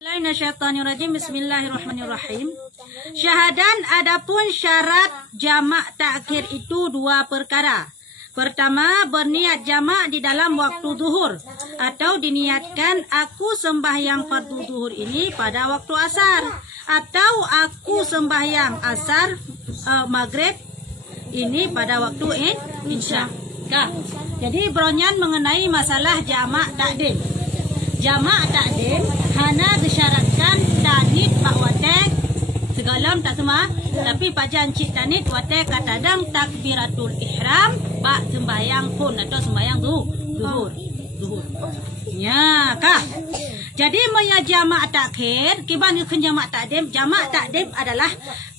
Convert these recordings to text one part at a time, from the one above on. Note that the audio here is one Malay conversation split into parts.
Bismillahirrahmanirrahim. Syahadan adapun syarat jamak takhir itu dua perkara. Pertama, berniat jamak di dalam waktu zuhur atau diniatkan aku sembahyang fardu zuhur ini pada waktu asar atau aku sembahyang asar maghrib ini pada waktu isya. Jadi beronyan mengenai masalah jamak takdim. Jamak takdim hana disyaratkan tanit pak watek segalam tak semua, tapi pajan cik tanit watek katadang takbiratul ihram pak sembahyang pun atau sembahyang zuhur. Ya kah? Jadi maya jamak takhir kiban ke jamak takdim. Jamak takdim adalah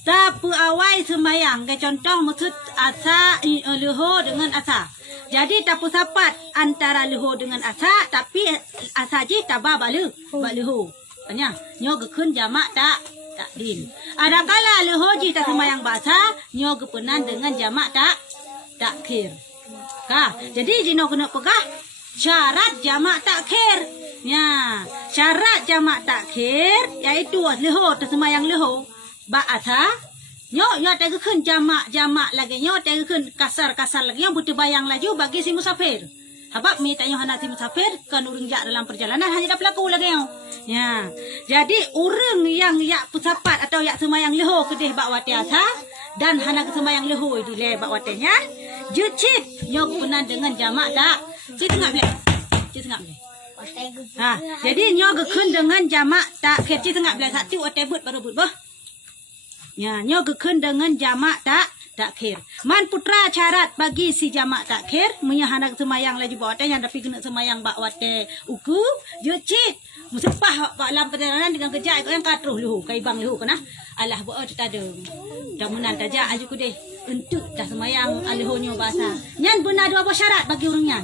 tak awal sembahyang. Kayak contoh maksud asa luhur dengan asa. Jadi tak sapat antara luhur dengan asa, tapi asa je tabah balu luhur. Tanya, nyo gekun jamak takdim. Ada kala luhur je tak sembahyang bahasa, nyo gepenan dengan jamak takhir. Kah? Jadi jino kena pegah syarat jamak takhir. Ya, syarat jamak takhir iaitu luhur tak sembahyang luhur ba asa. Nyo tak gekun jamak lagi, nyo tak gekun kasar lagi, nyo butuh bayang laju bagi si musafir. Habak mi tanya hana si musafir kan urang jak dalam perjalanan hanya dah berlaku lagi nyo. Ya. Jadi urang yang yak pusapat atau yak semayang leho kedih bak wati asa dan hana ke semayang leho itu le bak watinya, jecit nyo pernah dengan jamak tak. Cik tengah boleh. Jadi nyo gekun dengan jamak tak kecil tengah boleh satu otebut baru but bah. Ya, nyo gekun dengan jamak takhir. Man putra syarat bagi si jamak takhir munya hendak semayang lagi bawa teh yang tapi kena semayang bak wate uku jecit musepah bak dalam perjalanan dengan kerja yang katruh luhu kai bang luhu kena alah bawa tadeng dah menan tajak aju ku deh untuk dah semayang alihonyo bahasa nyan benar dua syarat bagi orangnya.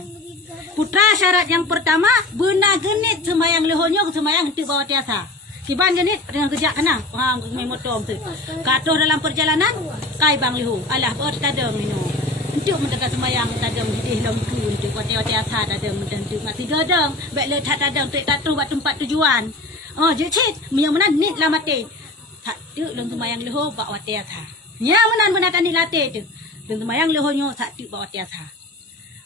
Putra syarat yang pertama benar genit semayang lihonyo semayang untuk bawa tiasa. Kiban genit dengan kerja kena. Main motor tu. Katuh dalam perjalanan kai bang lihu. Alah ber tadeng mino. Untuk mendekat semayang tadeng di longku untuk hotel asa tadeng mendentuk mak tiga deng. Baik le tak tadeng tek katuh buat tempat tujuan. Oh je cit yang mana nit lah mati. Tak tu long semayang lihu bak hotel asa. Nya menan tanit latih tu. Long semayang lihu nyo tak tu bak hotel asa.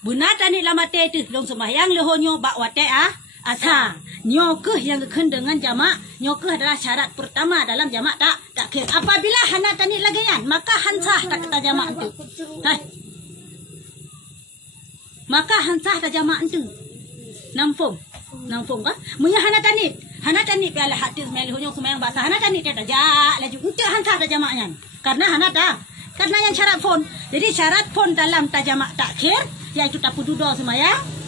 Benar tanit lah mati tu long semayang lihu nyo bak hotel asa. Nyokeh yang gekun dengan jamak, nyokeh adalah syarat pertama dalam jamak takhir. Apabila hana tanit lagi yan, maka hansah tak kata jamak itu. Maka hansah tak jamak itu. Nampung kah? Munya hana tanit piala hati semayang bahasa hana tanit dia tajak laju. Untuk hansah tak jamaknya. Karena yang syarat pun. Jadi syarat pun dalam tajamak takhir iaitu tapu dudo semayang.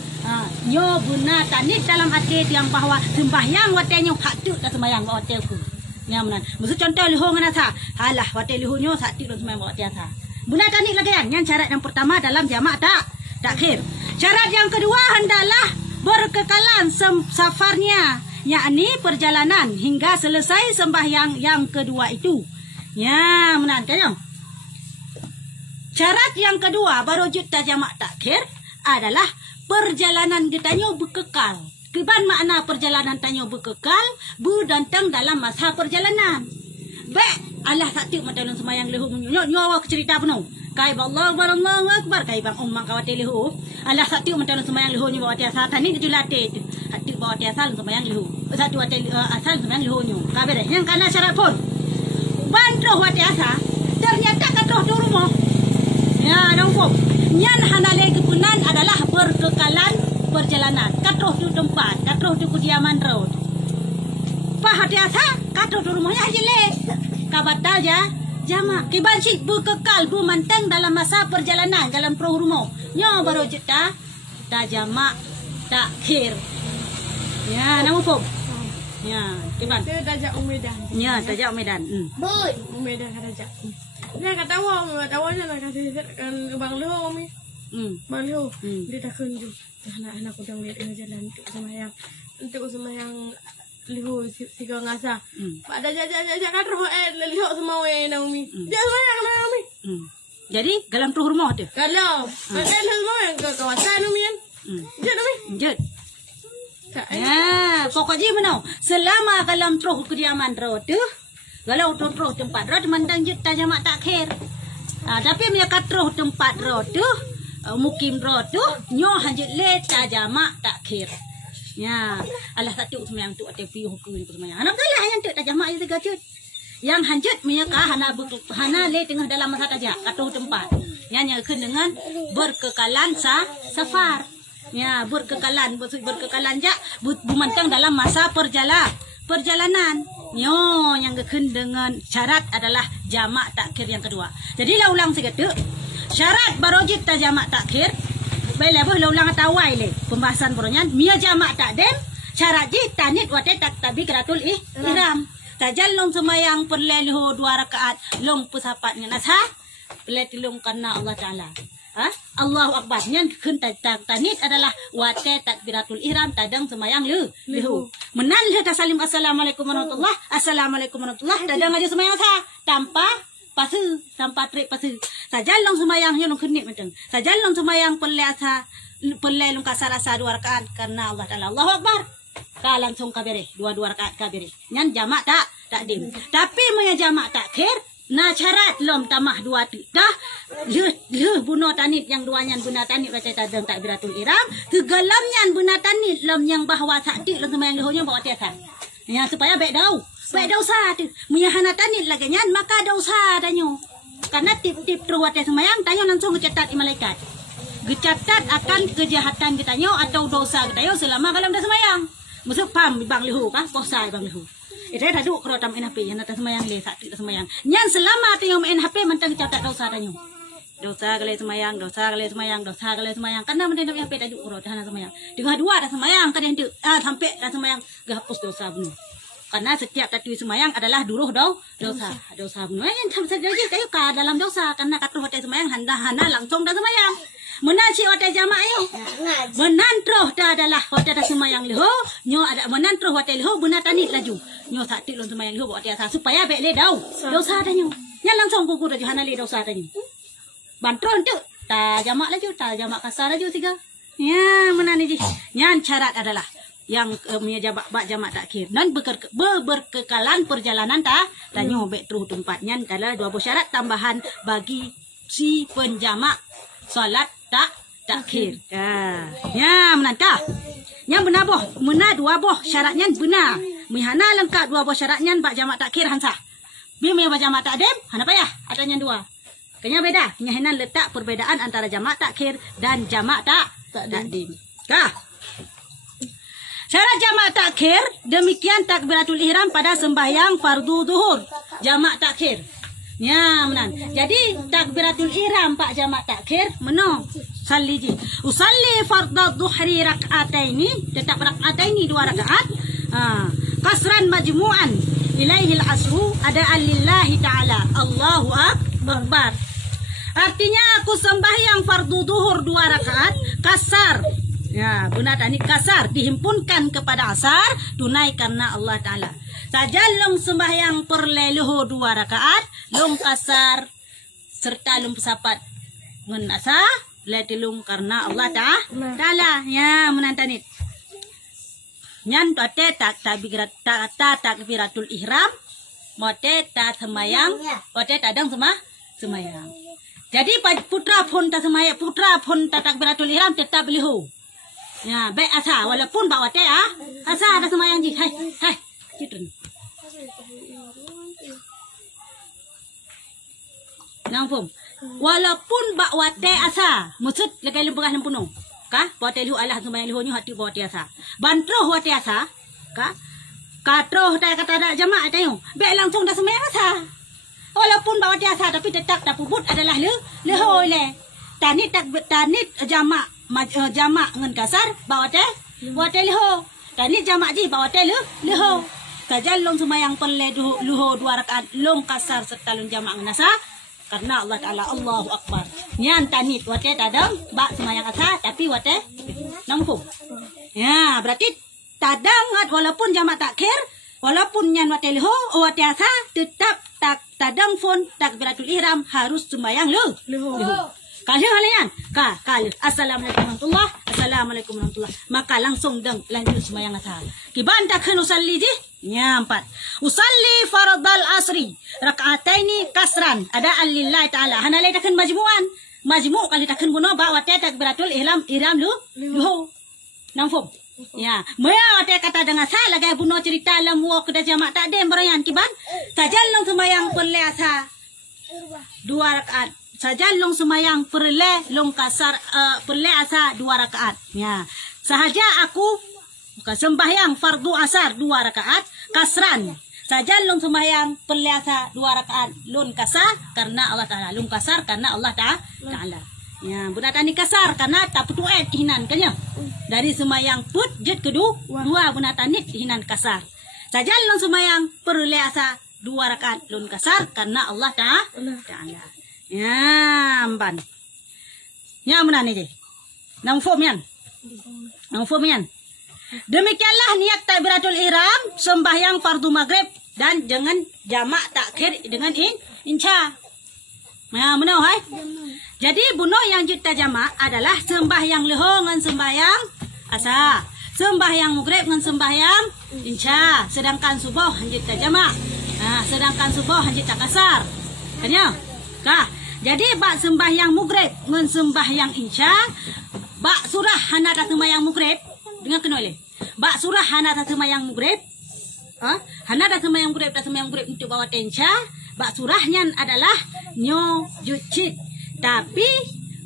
Nyo guna tanit dalam hati yang bahwa sembahyang wate nyo hak tu tak sembahyang wate ku. Nya menan. Maksud contoh lihu ngana sa. Halah wate lihu nyo sak tu sembahyang wate asa. Guna tanit lagi kan. Yang syarat yang pertama dalam jamak takhir. Syarat yang kedua hendaklah berkekalan safarnya, yakni perjalanan hingga selesai sembahyang yang kedua itu. Nya menan kan. Syarat yang kedua baru juta jamak takhir adalah perjalanan kita nyo berkekal. Kiban makna perjalanan tanyo berkekal, berdantang dalam masa perjalanan. Baik, Allah satu madalan semayang lehu nyo awak cerita penuh. Kai Allahu akbar, kai bang ummang kawate lehu. Allah satu madalan semayang lehu nyo bawa tiasa tani itu latih tu. Hati bawa tiasa semayang lehu. Satu wate asal semayang lehu nyo. Kabe dah yang kana syarat pun. Bantroh wate asa, ternyata katroh tu rumah. Ya, dongkop. Nyan hanale kepunan adalah berkekalan perjalanan. Katruh tu tempat, katruh tu kediaman road. Pahati asa, katruh tu rumahnya aja le. Kabatal ya, jamak. Kiban si berkekal, bermantang dalam masa perjalanan dalam perahu rumah. Nyo baru jeta, tak jamak, takhir. Ya, nama pom. Ya, kiban. Saya tajak Umedan. Ya, tajak Umedan. Boy, Umedan tajak. Dia kata awak je nak kasih kan bang Leho mi. Bang Leho. Dia tak kunjung. Anak-anak udah lihat jalan untuk semayang Leho siga ngasa. Pak dah jajak kan roh Leho semua Naomi. Dia semayang Naomi. Jadi dalam perahu rumah tu. Kalau semua yang ke kawasan Naomi kan. Jat Naomi. Jat. Ya, pokoknya mana? Selama dalam terus kediaman roh tu, kalau terus tempat roh mandang jut jamak takhir. Tapi mereka terus tempat roh tu, mukim roh tu, nyoh hanjut le jamak takhir. Ya, Allah tak tu semayang tu ada piuh hukum itu semayang. Anak saya yang tu jamak itu gajut. Yang hanjut mereka hana le tengah dalam masa tajak atau tempat. Yang kena dengan berkekalan safar. Ya, berkekalan jak bumantang dalam masa perjalanan. Yo, yang kena dengan syarat adalah jamak takhir yang kedua. Jadi lah ulang sekali. Syarat barojit ta jamak takhir. Baiklah lah ulang tawai le pembahasan peronyan. Mia jamak takdim syarat ji tanit wate tak tabi keratul ihram. Tajal long semayang perleluh 2 rakaat long pesapat dengan asha. Peletilung karena Allah Ta'ala. Allahu Akbar. Yang tanit adalah wate takbiratul ihram tadang semayang lehu. Menan le tasalim assalamualaikum warahmatullah. Assalamualaikum warahmatullah. Tadang aja semayang sah tanpa pasu, tanpa trik pasu. Sajal long semayang long kenit macam. Sajal long semayang perlelung kasar asa 2 rakaat karena Allah Ta'ala. Allahu Akbar. Ka langsung kabere 2 rakaat kabere. Nyan jamak takdim. Tapi maya jamak takhir na syarat lom tamah 2 tu dah le bunuh tanit yang 2 nyan guna tanit baca tadang takbiratul ihram kegalam nyan guna tanit lom yang bahwa sakti lom semayang lehonya bawa tiasa ya supaya baik dosa tu menyahana tanit lagi nyan maka dosa danyo karena tip-tip terwate semayang tanyo langsung kecatat malaikat gecatat akan kejahatan kitanyo atau dosa kitanyo selama dalam dah semayang musuk pam bang leho kah posai bang leho. Itu dah duk kalau tam NHP yang atas semayang le sakti semayang. Yang selama tu yang NHP mentang catat dosa tanyo. Dosa kali semayang, dosa kali semayang, dosa kali semayang. Karena mentang NHP dah duk kalau tahan semayang. Dengan 2 dah semayang kan yang sampai dah semayang gahapus dosa bunuh. Karena setiap tatu semayang adalah duruh dosa bunuh. Yang tam saja kayu ka dalam dosa karena katruh hotel semayang hana langsung dah semayang. Menan si hotel jamaah yo. Menan troh dah adalah hotel dah semayang leho, nyo ada menan troh hotel leho guna tanit laju. Nyo sakti lon semayang leho bawa tiasa supaya baik le dau. Dosa dah nyo. Nya langsung gugur dah hana le dosa dah nyo. Bantron tu ta jamaah laju, ta jamaah kasar laju tiga. Ya, menan ni ji. Nyan syarat adalah yang punya jamak takhir dan berkekalan perjalanan nyo baik terus tempat nyan adalah 2 syarat tambahan bagi si penjamak solat takhir. Ya, menangkah. Yang benar boh, benar 2 boh syaratnya benar. Mihana lengkap 2 boh syaratnya bak jamak takhir hansa. Biar bak jamak takdim, hana payah adanya 2. Kenya beda. Nyahinan letak perbedaan antara jamak takhir dan jamak takdim. Kah? Syarat jamak takhir demikian takbiratul ihram pada sembahyang fardu zuhur. Jamak takhir. Ya, menan. Jadi takbiratul ihram pak jamak takhir meno salli ji. Usalli fardhu dhuhri rak'ataini, tetap rak'ataini 2 rakaat. Kasran majmu'an ilaihi al-asru ada'an lillahi ta'ala. Allahu akbar. Artinya aku sembahyang fardu zuhur 2 rakaat kasar. Ya, benar tadi kasar dihimpunkan kepada asar tunai karena Allah Ta'ala. Saja long sembahyang perleluh 2 rakaat, long kasar serta long pesapat menasa letilung karena Allah Ta'ala. Ya, menantanit. Nyan tote takbiratul ihram, mote ta semayang, mote tadang semayang. Jadi putra pun ta semayang, putra pun ta takbiratul ihram tetap lihu. Ya, baik asa walaupun bawa teh asa ada semayang ji. Hai. Citun. Nampung. Walaupun bawa teh asa, maksud lekai lembagah lempunung. Kah? Bawa teh lihu Allah semayang lihu nyu hati bawa teh asa. Bantroh bawa teh asa. Kah? Katroh tak kata ada jamaah tayo. Baik langsung dah semayang asa. Walaupun bawa teh asa tapi tetap tak puput adalah leho le. Tanit jamak jamak ngan kasar bawa teh leho. Tani jamak ji bawa teh leho. Saja long semayang perleluh 2 rakaat long kasar serta long jamak ngan asa karena Allah Ta'ala. Allahu Akbar. Nyan tanit wate tadang bak semayang asa tapi wate nampung. Ya, berarti tadang walaupun jamak takhir walaupun nyan wate leho wate asa tetap tadang pun takbiratul ihram harus semayang leho. Kali halian. Kali. Assalamualaikum warahmatullah. Assalamualaikum warahmatullah. Maka langsung deng lanjut sembahyang asar. Kiban takkan usalli ji. Ya, 4. Usalli fardal asri. Raka'ataini kasran. Ada lillahi ta'ala. Hana lay takkan majmu'an. Majmu' kali takkan buno ba wate takbiratul ihram lu. Namfum. Ya, maya wate kata dengan saya lagi buno cerita lam wa kada jamak tak dem berayan kiban. Sajallong sembahyang perleasa 2 rakaat. Sajallong sembahyang perle kasar perleasa 2 rakaat. Ya. Sahaja aku bukan sembahyang fardu asar 2 rakaat kasran. Sajallong sembahyang perleasa 2 rakaat lun kasar karena Allah Taala. Lun kasar karena Allah Taala. Ya, budak tani kasar karena tak putuet hinan kanya. Dari sembahyang put jut kedua budak tani hinan kasar. Sajallong sembahyang perleasa 2 rakaat lun kasar karena Allah Taala. Ya, amban. Ya, mana ni je? Nang form yan. Demikianlah niat takbiratul ihram sembahyang fardu maghrib dan jangan jamak takhir dengan insya. Ya, mana hai? Jadi buno yang kita jamak adalah sembahyang leho dengan sembahyang asa, sembahyang maghrib dengan sembahyang insya. Sedangkan subuh kita jamak. Sedangkan subuh kita kasar. Kanya? Jadi bak sembahyang maghrib dengan sembahyang insya, bak surah hana tak sembahyang maghrib dengan kena oleh. Bak surah hana tak sembahyang maghrib. Hana tak sembahyang maghrib untuk bawa insya. Bak surahnya adalah nyo jucit. Tapi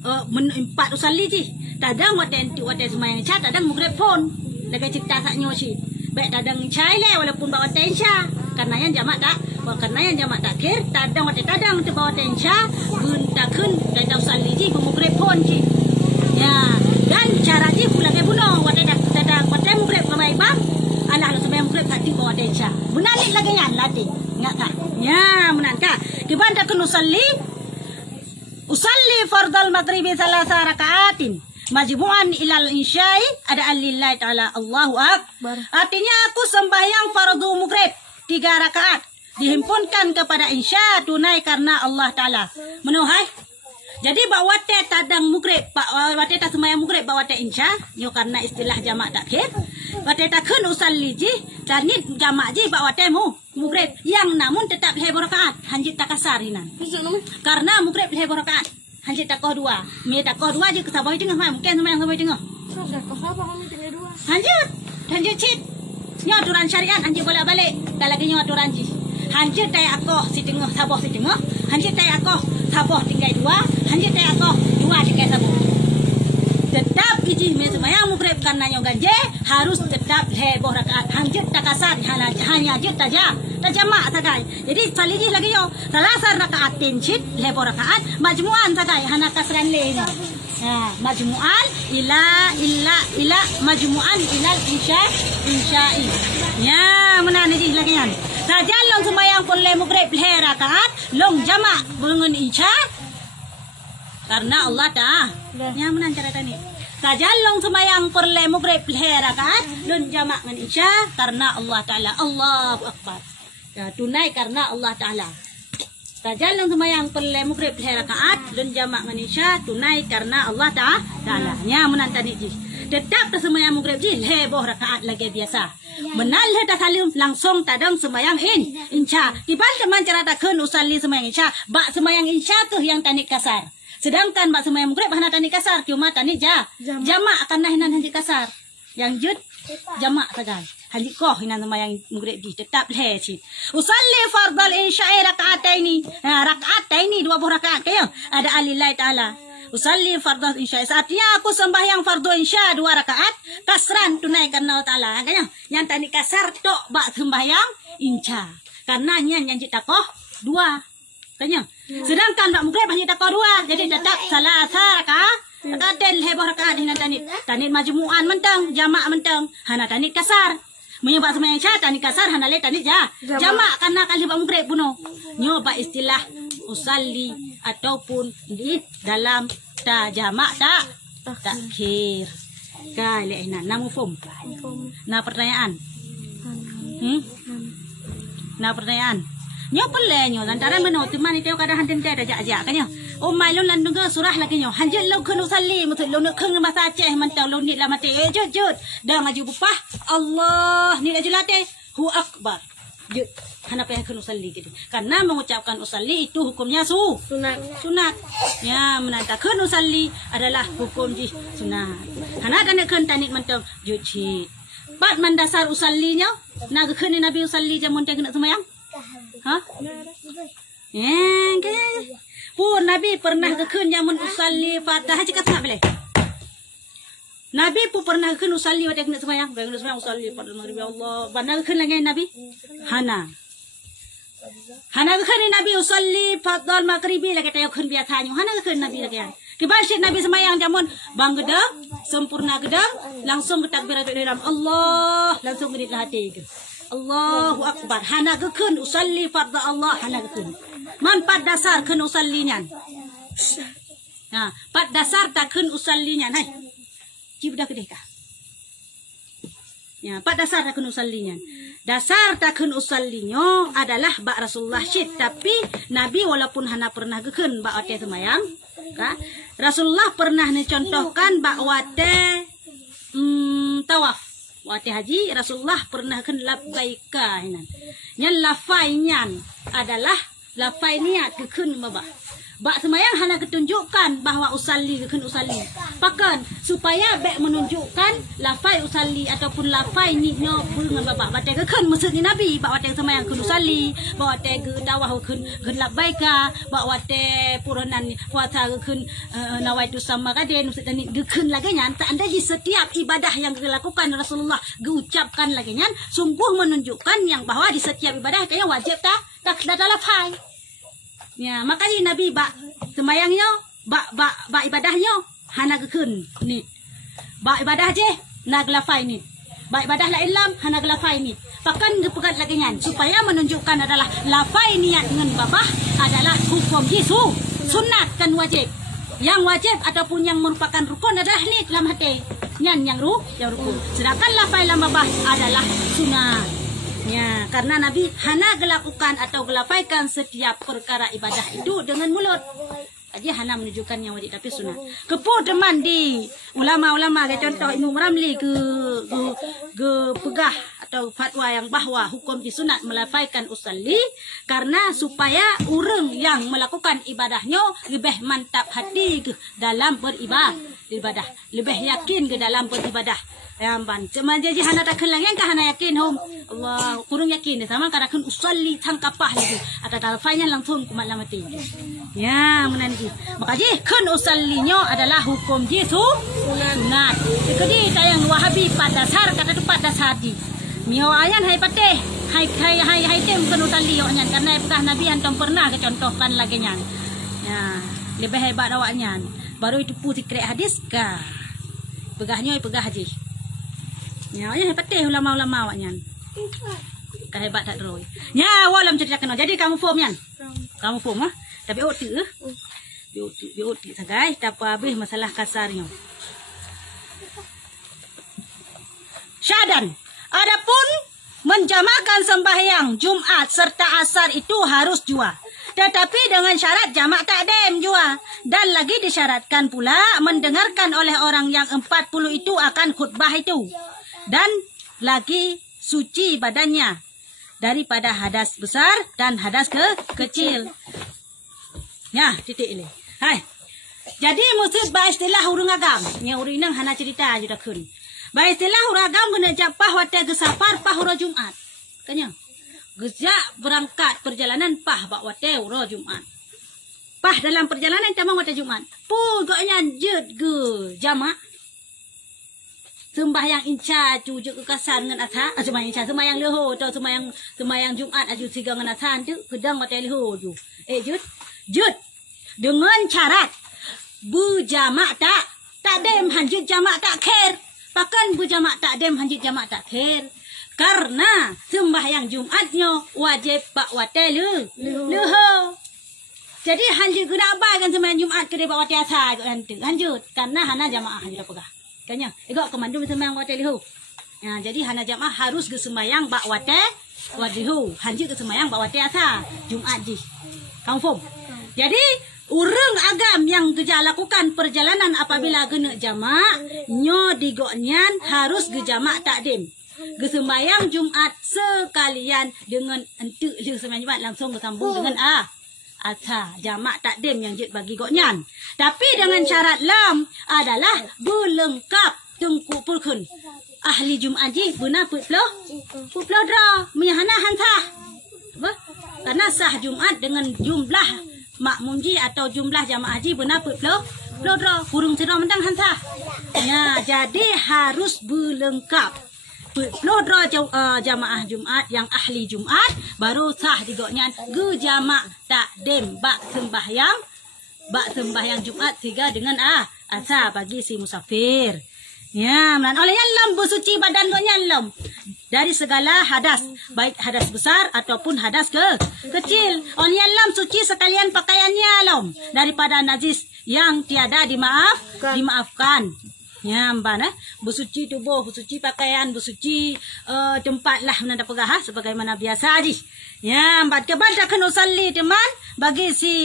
4 usalli ji. Tadang wate sembahyang insya, tadang maghrib pun. Lagi cipta sak nyo si. Baik tadang insya le walaupun bawa insya. Karena yang jamak tak, karena yang jamak takhir, tadang untuk bawa insya, buntakun tadang usalli ji maghrib pun ji. Ya, dan cara ji pula ke buno wate maghrib kamai bang. Alah sembahyang maghrib hati bawa insya. Bunalik lagi yan latih. Ingat tak? Ya, menangkah. Kiban takun usalli fardal maghribi 3 rakaatin majmu'an ilal insya'i ada lillahi ta'ala Allahu akbar. Artinya aku sembahyang fardu maghrib 3 rakaat dihimpunkan kepada insya tunai karena Allah Ta'ala. Menuhai. Jadi bawa te tadang maghrib, bawa te tak sembahyang maghrib bawa te insya, yo karena istilah jamak takhir. Bawa te takun usalli ji, tani jamak ji bawa te maghrib yang namun tetap hebo rakaat, hanjit tak kasar hinan. Karena maghrib hebo rakaat, hanjit tak koh 2. Mi tak koh 2 je ke sabai tengah mai, mungkin sembahyang sabai tengah. Sudah koh apa kami tengah 2. Hanjit cit. Nyo aturan syariat hanjit bolak-balik, tak lagi nyo aturan ji. Hanjit tay akoh si tengah, saboh si tengah. Hanjit tay akoh saboh tinggal 2, hanjit tay akoh 2 tinggal saboh. Tetap iji me sembahyang maghrib karena nyo ganje harus tetap heboh rakaat. Hanjit tak kasar hanya jut taja. Tajamak sagai. Jadi saliji lagi yo. Salasar rakaat tencit heboh rakaat majmu'an sagai hana kasran le ni. Majmu'an ila majmu'an ilal insya'i. Ya, mana ni lagi yan. Sajallong sembahyang perle maghrib rakaat long jamak dengan insya karena Allah Ta'ala. Ya, mana cara tadi. Sajallong sembahyang perle maghrib rakaat long jamak dengan insya karena Allah Ta'ala. Allahu akbar. Ya, tunai karena Allah Ta'ala. Sajallong sembahyang perle maghrib rakaat long jamak dengan insya tunai karena Allah Ta'ala. Ya, mana tadi ji. Tetap sembahyang maghrib ji heboh rakaat lagi biasa. Menal dah salim langsung tadang sembahyang insya. Tiban teman cara takun usalli sembahyang insya. Bak sembahyang insya tu yang tanik kasar. Sedangkan bak sembahyang maghrib hana tanik kasar. Cuma tanik jamak karena hinan hanjit kasar. Yang jut jamak saja. Hanjit koh hinan sembahyang maghrib di tetap lecit. Usalli fardal insya'i raka'ataini. Raka'ataini 20 rakaat kaya. Ada alillahi ta'ala. Usalli fardhu insya. Artinya aku sembahyang fardu insya 2 rakaat kasran tunai karena Allah Ta'ala. Kayaknya yang tadi kasar tok bak sembahyang insya. Karena yang cita koh 2. Kayaknya. Sedangkan bak maghrib hanya takoh 2. Jadi tetap salah rakaat. Rakaat heboh rakaat hina tanit majmu'an mentang, jamak mentang. Hana tanit kasar. Menyebab sembahyang insya tanit kasar hana le tanit jamak karena kali bak maghrib bunuh. Nyoba istilah usalli ataupun di dalam jamak takhir. Kali ini namu fum. Nah pertanyaan. Nah pertanyaan. Nyo pele nyo lantaran menurut teman itu kadang hantin teh ajak kan nyo. Umai lo lan dengar surah lagi nyo. Hanjut lo kena usalli. Mutut lo nak kena masa Aceh. Mantau lo ni lah mati. Jut. Dah ngaju bupah. Allah. Ni laju latih. Hu akbar. Jut. Hana payah kena usalli gitu. Karena mengucapkan usalli itu hukumnya sunat. Ya, menandakan usalli adalah hukum ji sunat. Hana dan nak kena tanik mantau. Jut cik. Bat mandasar usallinya. Nak kena Nabi usalli jamun dia kena semayang. Hah? Pun Nabi pernah kekun jamun usalli Fatihah cakap tak boleh. Nabi pun pernah kekun usalli waktu kena semayang. Kena semayang usalli pada maghrib ya Allah. Mana kekun lagi Nabi? Hana kekun Nabi usalli fardhu maghribi lagi tayo kekun biasanya. Hana kekun Nabi lagi. Kebasyid Nabi semayang jamun bang gedang, sempurna gedang, langsung ke takbiratul ihram. Allah, langsung ke hati. Allahu akbar. Hana kekun usalli fardhu Allah. Hana kekun. Man pat dasar kena usallinya. Nah, pat dasar tak kena usallinya. Hai. Cip dah kedekah. Ya, pat dasar tak kena usallinya. Dasar tak kena usallinya adalah bak Rasulullah syid. Tapi Nabi walaupun hana pernah kekun bak wate semayang. Rasulullah pernah mencontohkan bak wate tawaf. Wate haji Rasulullah pernah kena labbaika. Yang lafainya adalah lafai niat kekun babah. Bak semayang hana ketunjukkan bahawa usalli kekun usalli. Pakan supaya bek menunjukkan lafai usalli ataupun lafai niatnya dengan babah. Bate kekun maksudnya Nabi. Bak wate semayang kekun usalli. Bak wate ke dawah kekun labbaika. Bak wate puranan puasa kekun nawaitu sama kaden. Maksudnya kekun lagi nyan. Tak ada di setiap ibadah yang dilakukan Rasulullah diucapkan lagi nyan. Sungguh menunjukkan yang bahawa di setiap ibadah kaya wajib tak ada lafai. Ya, makanya Nabi bak semayangnya, bak ibadahnya hana kekun ni. Bak ibadah je nak lafai ni. Bak ibadah la ilam hana lafai ni. Pakan gepegat lagi nyan supaya menunjukkan adalah lafai niat dengan babah adalah hukum Yesus. Sunat kan wajib. Yang wajib ataupun yang merupakan rukun adalah ni dalam hati. Nyan yang rukun. Sedangkan lafai lam babah adalah sunat. Ya, karena Nabi hana gelakukan atau gelafaikan setiap perkara ibadah itu dengan mulut. Aja hana menunjukkan yang wajib tapi sunat. Kepo teman di ulama-ulama kayak contoh Imam Ramli ke pegah atau fatwa yang bahwa hukum disunat melafaikan usalli karena supaya orang yang melakukan ibadahnya lebih mantap hati ke dalam beribadah, lebih yakin ke dalam beribadah. Yamban cuma jadi hana tak kelang yang hana yakin hom Allah kurang yakin sama karena kan usalli tangkapah lagi atau talfanya langsung ke malam mati ya menanti maka je kan usallinya adalah hukum Yesus sunat jadi tayang Wahabi pada dasar kata tu pada dasar di mio ayan hai pateh hai tem kan usalli nyan karena pernah Nabi antum pernah kecontohkan lagi nyan ya lebih hebat awaknya baru itu putih krek hadis ka pegahnya pegah haji. Ya, hebatnya ulama-ulama awaknya. Kehebat tak terus. Ya, walam ceritakan. Jadi kamu form yan. Kamu form ah. Tapi otik eh. Otik sagai, tapi habis masalah kasarnya. Syahadan. Adapun menjamakan sembahyang Jumat serta Asar itu harus jua. Tetapi dengan syarat jamak takdim jua. Dan lagi disyaratkan pula mendengarkan oleh orang yang 40 itu akan khutbah itu. Dan lagi suci badannya daripada hadas besar dan hadas kecil. Ya, titik ini. Hai. Jadi mesti ba istilah urang agam. Nya urang nang hana cerita aja dah kun. Ba istilah urang agam guna japah wate ke safar pah ura Jumat. Tanya. Gejak berangkat perjalanan pah bak wate ura Jumat. Pah dalam perjalanan tamang wate Jumat. Pu gaknya jet ge jamak sembahyang inca cujuk ke kasar dengan asar sembahyang inca sembahyang leho atau sembahyang Jumat aju tiga dengan asar tu pedang mata leho tu jut dengan syarat berjamak tak dem hanjut jamak tak khair pakan berjamak tak dem hanjut jamak tak khair karena sembahyang Jumatnya wajib pak wate leho jadi hanjut guna apa kan sembahyang Jumat ke dia pak wate asar hanjut karena hana jamaah hanjut pegah kanya igak kemandu sembahyang wate lihu. Ya, jadi hana jamaah harus ke sembahyang bak wate wadihu. Hanji ke sembahyang bak wate asa Jumat ji. Kamu faham? Jadi urang agam yang tuja lakukan perjalanan apabila gena jamak, nyo digoknyan harus gejamak takdim. Gesembayang Jumat sekalian dengan entuk le sembahyang Jumat langsung bersambung dengan asar jamak takdim yang jid bagi goknyan. Tapi dengan syarat lam adalah berlengkap tengku pulkun. Ahli Jumat ji benar putloh dra menyahana hansah. Karena sah Jumat dengan jumlah makmum ji atau jumlah jamaah ji benar putloh dra kurung cerah mendang hansah. Ya, jadi harus berlengkap. Pelodra jamaah Jumat yang ahli Jumat baru sah digoknyan gejamak takdim bak sembahyang Jumat tiga dengan asar bagi si musafir. Ya, oleh yang lam bersuci badan goknyan lam dari segala hadas, baik hadas besar ataupun hadas kecil. Oleh yang lam suci sekalian pakaiannya lam daripada najis yang tiada dimaafkan. Ya, bersuci tubuh, bersuci pakaian, bersuci tempat lah menanda pegah sebagaimana biasa aja. Ya, keban takkan usalli teman bagi si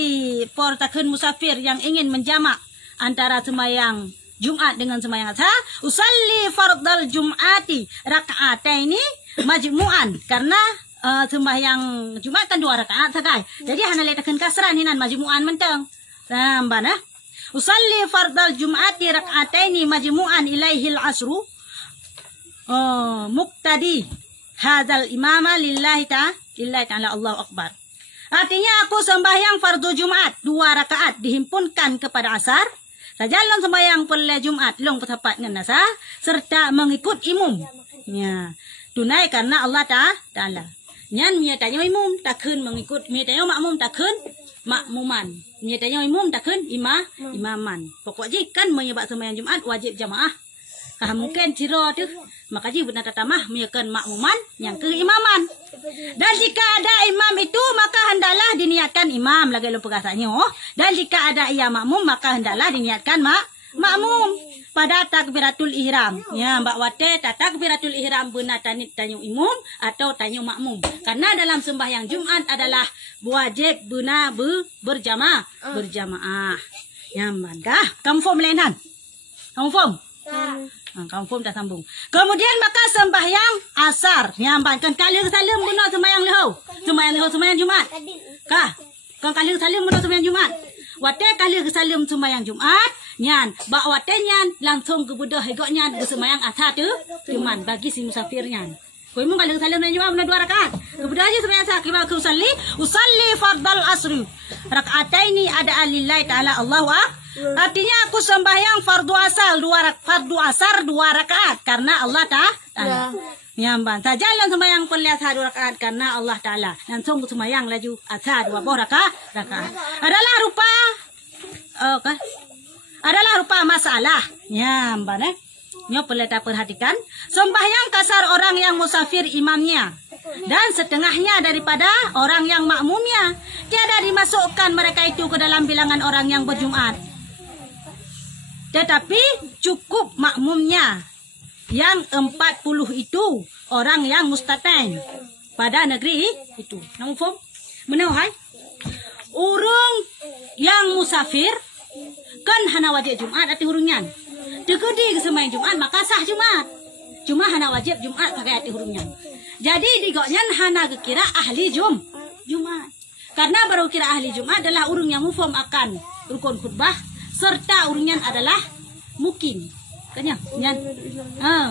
por takkan musafir yang ingin menjamak antara sembahyang Jumat dengan sembahyang asar, usalli fardal Jum'ati raka'ataini majmu'an, karena sembahyang Jumat kan 2 rakaat sakai. Jadi hana letakkan kasran hinan majmu'an mentang. Nah, usalli fardal Jum'ati rak'ataini majmu'an ilaihil asru muqtadi hadzal imama lillahi ta'ala Allahu akbar. Artinya aku sembahyang fardu Jumat 2 rakaat dihimpunkan kepada asar. Sajalan sembahyang perle Jumat long bertepat dengan asar serta mengikut imam. Ya, tunai karena Allah Ta'ala. Nyan mia tanya imam takun mengikut, mia tanya makmum takun makmuman. Mia tanya imam takun imaman. Pokok ji kan menyebab sembahyang Jumat wajib jamaah. Mungkin ciro tu maka ji benar tatamah miakan makmuman yang keimaman. Dan jika ada imam itu maka hendaklah diniatkan imam lagi lu perkataannya. Dan jika ada ia makmum maka hendaklah diniatkan makmum pada takbiratul ihram. Ya, Mbak Wate takbiratul ihram benar tanya imam atau tanya makmum. Karena dalam sembahyang Jumat adalah wajib benar berjamaah. Nyaman kah? Kamu form lenan? Kamu form? Kamu form dah sambung. Kemudian maka sembahyang asar. Nyambankan kali salim guna sembahyang leho. Sembahyang Jumat. Kah? Kan kali salim guna sembahyang Jumat. Wate kali salim sembahyang Jumat. Nyan, bak wate nyan langsung ke budah hegok nyan sembahyang asar tu. Cuman bagi si musafir nyan. Kau imam kali salim sembahyang Jumat benar 2 rakaat. Kemudian aja sembahyang asar kita ke usalli fardal asri. Raka'ataini ada lillahi ta'ala Allahu akbar. Artinya aku sembahyang fardu asar 2 rakaat karena Allah Ta'ala. Ya, mbak. Sajalan sembahyang perlihat 2 rakaat karena Allah Ta'ala. Langsung sembahyang laju asar 20 rakaat. Adalah rupa masalah. Ya, mbak. Nyo perlu perhatikan. Sembahyang kasar orang yang musafir imamnya. Dan setengahnya daripada orang yang makmumnya. Tiada dimasukkan mereka itu ke dalam bilangan orang yang berjumat. Tetapi cukup makmumnya. Yang 40 itu orang yang mustatain pada negeri itu. Namun faham? Benar hai? Orang yang musafir kan hana wajib Jumat hati hurungnya. Dekedi ke sembahyang Jumat maka sah Jumat. Cuma hana wajib Jumat pakai hati hurungnya. Jadi digoknya hana kira ahli Jumat. Karena baru kira ahli Jumat adalah orang yang mufham akan rukun khutbah serta urunyan adalah mukim. Kan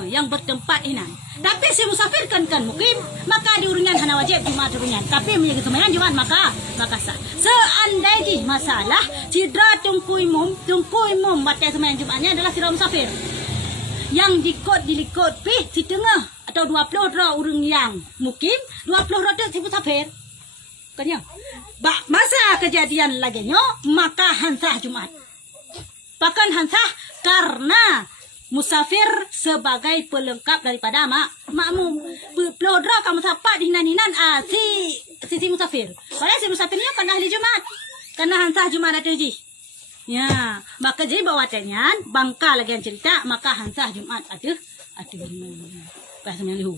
yang bertempat hinan. Tapi si musafir kan mukim, maka di urunyan hana wajib Jumat urunyan. Tapi menjaga sembahyang Jumat maka sah. Seandainya masalah cidra tungku imum batal sembahyang Jumatnya adalah cidra musafir. Yang dilikut si tengah atau 20 orang yang mukim, 20 orang si musafir. Kan masa kejadian lagi maka hansah Jumat. Bahkan hansah karena musafir sebagai pelengkap daripada makmum. Pelodra kamu sapat hinan-hinan si musafir. Padahal si musafirnya kan ahli Jumat. Karena hansah Jumat ada ji. Ya, maka jadi bawatanya bangka lagi yang cerita maka hansah Jumat ada. Bahasa yang lihu.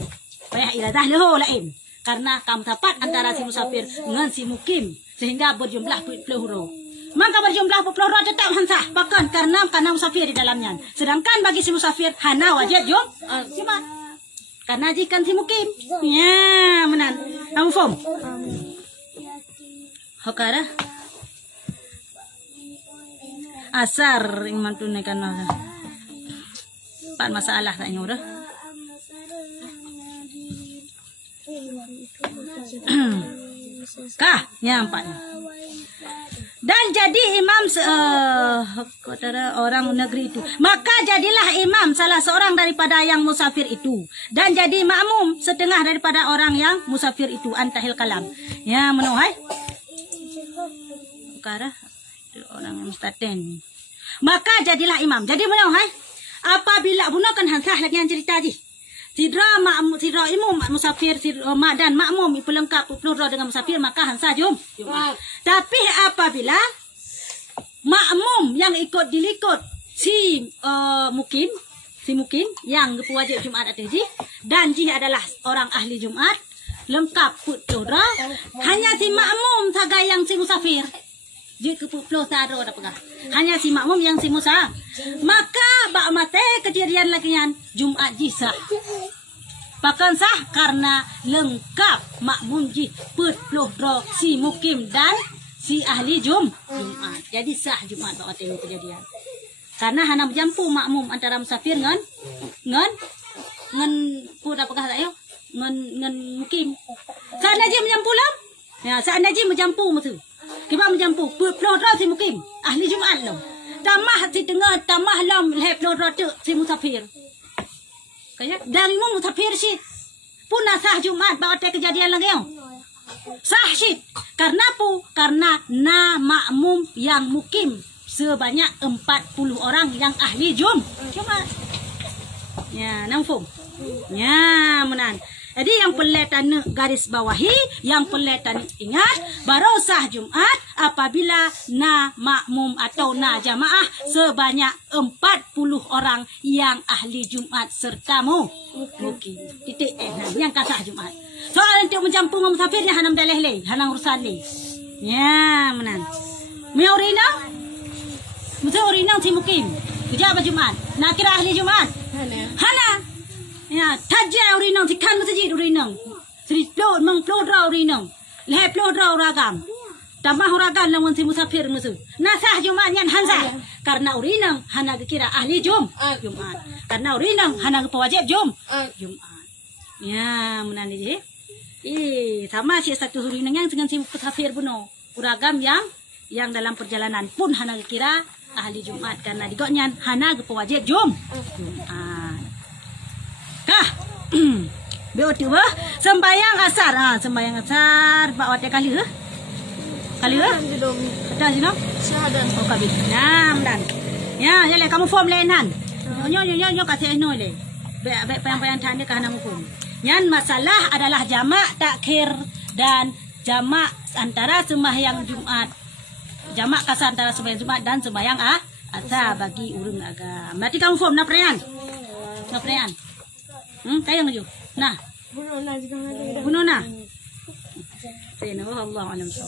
Payah iradah lihu lain. Karena kamu sapat antara si musafir dengan si mukim. sehingga berjumlah 40 huruf. Maka berjumlah 40 huruf tetap hansah, bahkan karena musafir di dalamnya. Sedangkan bagi si musafir hana wajib Jumat. Karena jika si mukim. Ya, menan. Kamu faham? Hokara. Asar iman tunaikan empat masalah tak nyuruh. Kah, yang empatnya. Dan jadi imam orang negeri itu. Maka jadilah imam salah seorang daripada yang musafir itu. Dan jadi makmum setengah daripada orang yang musafir itu. Antahil kalam. Ya, menuhai. Hokara. Orang yang mustaten. Maka jadilah imam. Jadi menuhai. Apabila gunakan hansah lagi yang cerita je. Sidra imam musafir dan makmum itu lengkap plural dengan musafir maka hansah Jumat. Tapi apabila makmum yang ikut dilikut si mukim yang wajib Jumat atas dan jih adalah orang ahli Jumat lengkap plural hanya si makmum saga yang si musafir. Dia kepuluh taro ada pegah. Hanya si makmum yang si musa. Maka bak mate kejadian lagian Jumat jisa. Bahkan sah karena lengkap makmum ji 40 si mukim dan si ahli Jumat. Jadi sah Jumat bak mate kejadian. Karena hana berjampu makmum antara musafir ngan pun apa kah tayo? Ngan mukim. Saat naji menjampu lam. Ya, saat naji menjampu mutu. Kiba menjampu, pelodra si mukim, ahli Jumat lo. Tamah si tengah, tamah lam, leh pelodra tu si musafir. Kaya, dari mu musafir sit. Pun sah Jumat, bawa te kejadian lagi yo. Sah sit. Karena pu, karena na makmum yang mukim. Sebanyak 40 orang yang ahli Jumat. Ya, namfum. Ya, menan. Jadi yang peletan garis bawahi, yang peletan ingat, baru sah Jumat apabila na makmum atau na jamaah sebanyak 40 orang yang ahli Jumat serta mukim. Titik yang kasah Jumat. Soal untuk mencampur musafirnya hanam daleh hanam urusan le. Ya, menan. Mau rina? Mesti rina si mukim. Kerja apa Jumat? Nak kira ahli Jumat? Hana. Ya, tajai urinang si kan masjid urinang. Sri plod mang plodra urinang. Leh plodra uragam. Tambah uragam lawan si musafir musu. Nasah Jumat nyan hansah. Karena urinang hana kira ahli Jumat. Karena urinang hana pewajib Jumat. Ya, menani je. Sama si satu urinang yang dengan si musafir puno. Uragam yang dalam perjalanan pun hana kira ahli Jumat karena digoknya hana pewajib Jumat. Kah, betul bah. Sembayang asar, sembayang asar. Pak wate kali ke? Kali ke? Ada sih no? Syahadan. Oh kabit. Ya, dan. Ya, le kamu form lenan. Nyo kasih ino le. Baik payang tanda kahana form. Yan masalah adalah jamak takhir dan jamak antara sembahyang Jumat. Jamak kasar antara sembahyang Jumat dan sembahyang asar bagi urang agama. Berarti kamu form na prean. Kaya ngayon. Nah. Bunuh na. Saya Allah alam so.